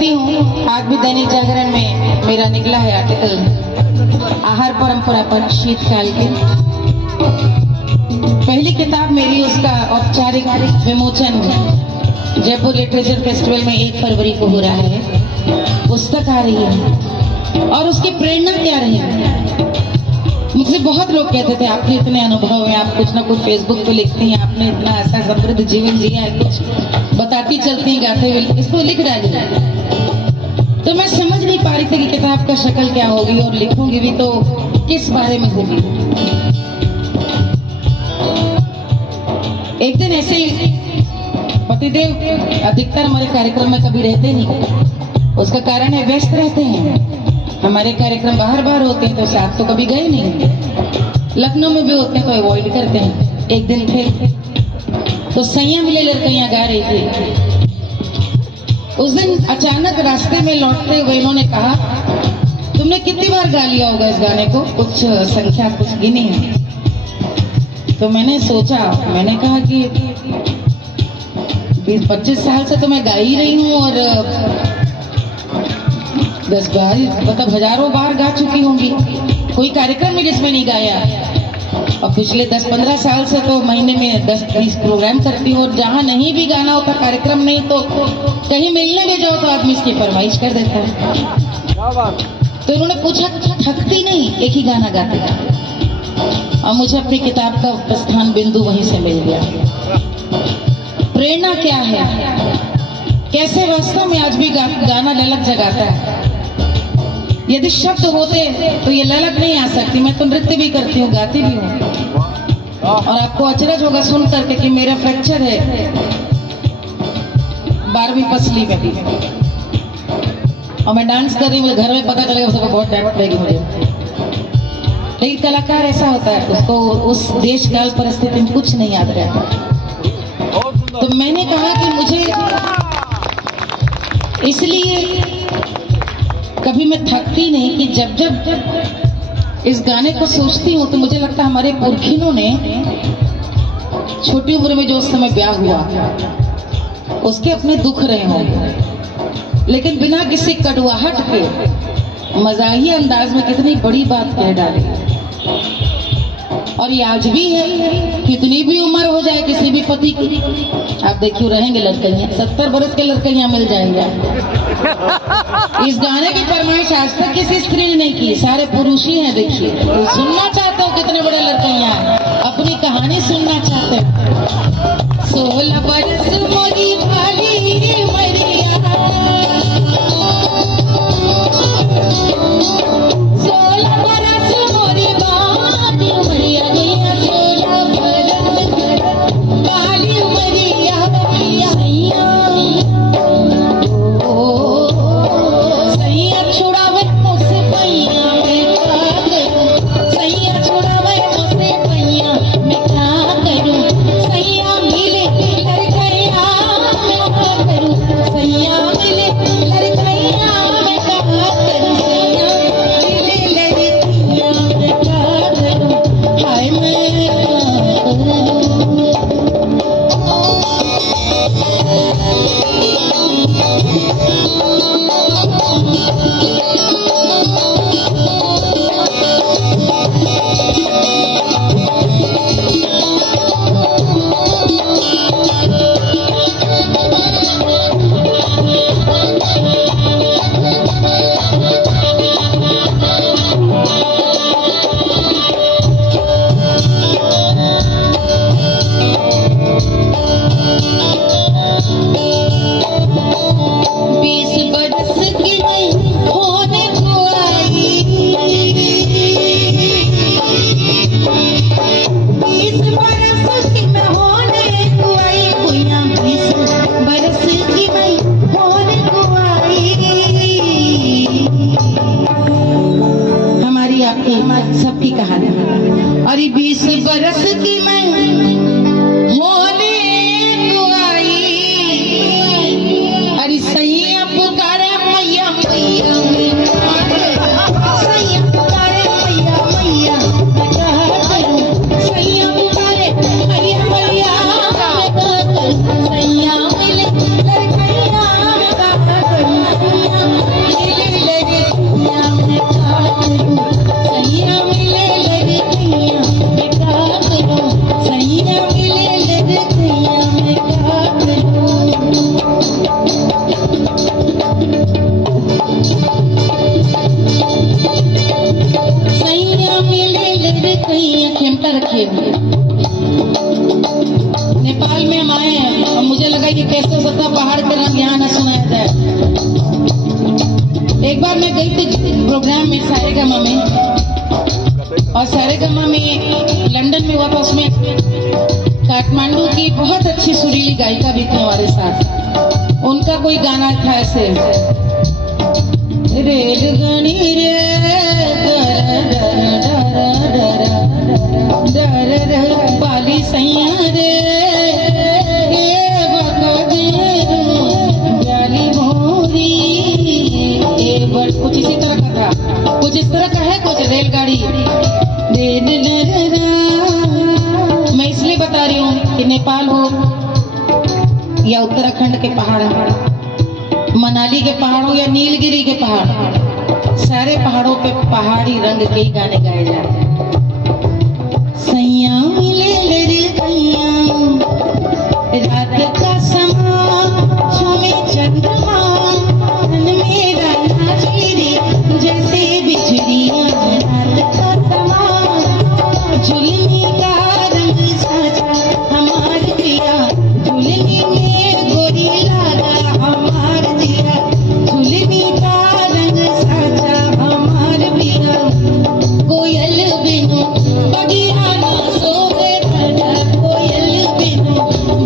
लिखती हूँ, आज भी दैनिक जागरण में मेरा निकला है आर्टिकल आहार परंपरा पर शीतकाल के। पहली किताब मेरी, उसका औपचारिक विमोचन जयपुर लिटरेचर फेस्टिवल में 1 फरवरी को हो रहा है। पुस्तक आ रही है और उसकी प्रेरणा क्या रही। मुझसे बहुत लोग कहते थे आपके इतने अनुभव हैं, आप कुछ ना कुछ फेसबुक पे लिखती हैं, आपने इतना ऐसा समृद्ध जीवन जिया है, कुछ बताती चलती हैं गाते हुए, इसको लिख डालिए। तो मैं समझ नहीं पा रही थी कि किताब का शक्ल क्या होगी और लिखूंगी भी तो किस बारे में होगी। एक दिन ऐसे ही पतिदेव अधिकतर हमारे कार्यक्रम में कभी रहते नहीं, उसका कारण है व्यस्त रहते हैं। हमारे कार्यक्रम बाहर होते हैं तो साथ तो कभी गए नहीं, लखनऊ में भी होते हैं तो अवॉइड करते हैं। एक दिन थे तो सैया मिले लड़कियां गा रही थी। उस दिन अचानक रास्ते में लौटते हुए इन्होंने कहा, तुमने कितनी बार गा लिया होगा इस गाने को, कुछ संख्या कुछ गिनी है। तो मैंने सोचा, मैंने कहा कि 20-25 साल से तो मैं गा ही रही हूँ और 10 बार मतलब हजारों बार गा चुकी होंगी, कोई कार्यक्रम में जिसमें नहीं गाया। और पिछले 10-15 साल से तो महीने में 10-20 प्रोग्राम करती हूँ और जहाँ नहीं भी गाना होता, कार्यक्रम नहीं तो कहीं मिलने भी जाओ तो आदमी इसकी फरमाइश कर देता है। तो उन्होंने पूछा, थकती नहीं एक ही गाना गाते? और मुझे अपनी किताब का प्रस्थान बिंदु वहीं से मिल गया। प्रेरणा क्या है, कैसे वास्तव में आज भी गाना ललक जगाता है। यदि शब्द होते तो ये ललक नहीं आ सकती। मैं तो नृत्य भी करती हूँ, गाती भी हूँ। और आपको अचरज होगा सुन करके कि मेरा फ्रैक्चर है 12वीं पसली में भी, और मैं डांस कर रही हूँ। घर में पता चलेगा सबको बहुत डांट पड़ेगी मुझे, लेकिन कलाकार ऐसा होता है, उसको उस देश काल परिस्थिति में कुछ नहीं याद रहता। तो मैंने कहा कि मुझे इसलिए कभी मैं थकती नहीं कि जब इस गाने को सोचती हूँ तो मुझे लगता है हमारे पुरखिनों ने छोटी उम्र में जो उस समय ब्याह हुआ उसके अपने दुख रहे होंगे, लेकिन बिना किसी कड़वाहट के मजाही अंदाज में कितनी बड़ी बात कह डाली। और ये आज भी है, कितनी भी उम्र हो जाए किसी भी पति की, आप देखिए रहेंगे लड़कियां, 70 बरस के लड़कियां मिल जाएंगे। इस गाने की फरमाइश आज तक किसी स्त्री ने नहीं की, सारे पुरुष ही हैं। देखिए तो सुनना चाहते हो कितने बड़े लड़कियां अपनी कहानी सुनना चाहते हो। 16 बरस मोरी भाली मरिया, 16 बरस मोरी भाली मरिया गैया, 16 बरस भाली मरिया गैया। सैया छुड़ावे मुझसे पैया मैं क्या करूं, सैया छुड़ावे मुझसे पैया मैं क्या करूं, सैया मिले लड़कैया मैं क्या करूं, सैया मिले लड़कैया मैं क्या करूं, सैया मिले लड़कैया मैं क्या करूं, हाय मैं क्या करूं। सबकी कहानी। और 20 बरस की मैं होने को आई, अरे सैया पुकारे मैया मैया, सैया पुकारे मैया मैया मैं क्या करूं, सैया पुकारे मैया मैया मैं क्या करूं, सैया मिले लड़कैया मैं क्या करूं। यहाँ खेमटा रखी है। नेपाल में हम आए हैं और मुझे लगा कि कैसे सकता पहाड़ के रंग यहाँ न सुनाया जाए। एक बार मैं गई थी प्रोग्राम में सारेगामा में, और सारेगामा में लंदन में हुआ था। उसमें काठमांडू की बहुत अच्छी सुरीली गायिका भी थी हमारे साथ। उनका कोई गाना था ऐसे, रेलगाड़ी रे डर डर बाली सैया रे गाली भोरी, कुछ इसी तरह का था, कुछ इस तरह का है कुछ रेलगाड़ी। मैं इसलिए बता रही हूँ कि नेपाल हो या उत्तराखंड के पहाड़, मनाली के पहाड़ हो या नीलगिरी के पहाड़, सारे पहाड़ों पे पहाड़ी रंग के ही गाने गाए जाते हैं। सैया मिले रे सैया रात का समा छुमे चंद्रमा, मेरा नाचेरी जैसे बिछड़िया रात का समा, झुलनी का रंग साचा हमार पिया, झुलनी में गोरी लागा हमार दिया, झुलनी का रंग साचा हमार पिया। कोयल बिनु बगिया ना सोवे राजा, कोयल बिनु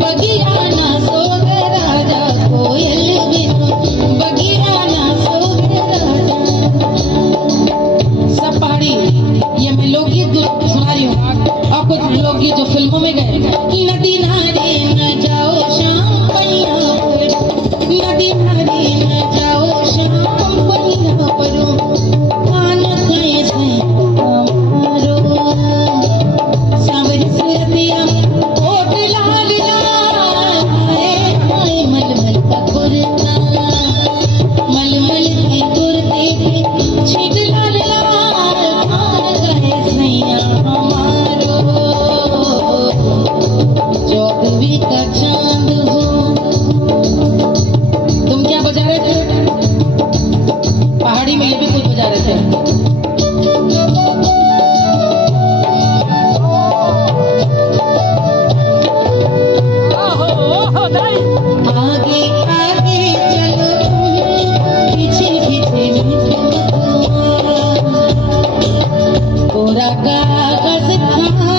बगिया ना सोवे राजा, कोयल बिनु बगिया ना सोवे राजा। सब पहाड़ी, ये मैं लोकगीत सुना रही हूँ, और कुछ लोकगीत जो फिल्मों में गए। नदी नारे न जाओ शाम पैया पर, नदी नारे न जाओ शाम पैया परो, खाना खाए से हमारो सांवरी सुरतिया ओट लाल लाल, हाय मलमल का कुर्ता, मलमल के कुर्ते पे छिट लाल लाल, खाना खाए सैया हमारो, चौदहवीं का चांद हो। तुम क्या बजा रहे थे? पहाड़ी में ये भी कुछ बजा रहे थे। आगे आगे चलो पीछे पीछे कोरा कागज था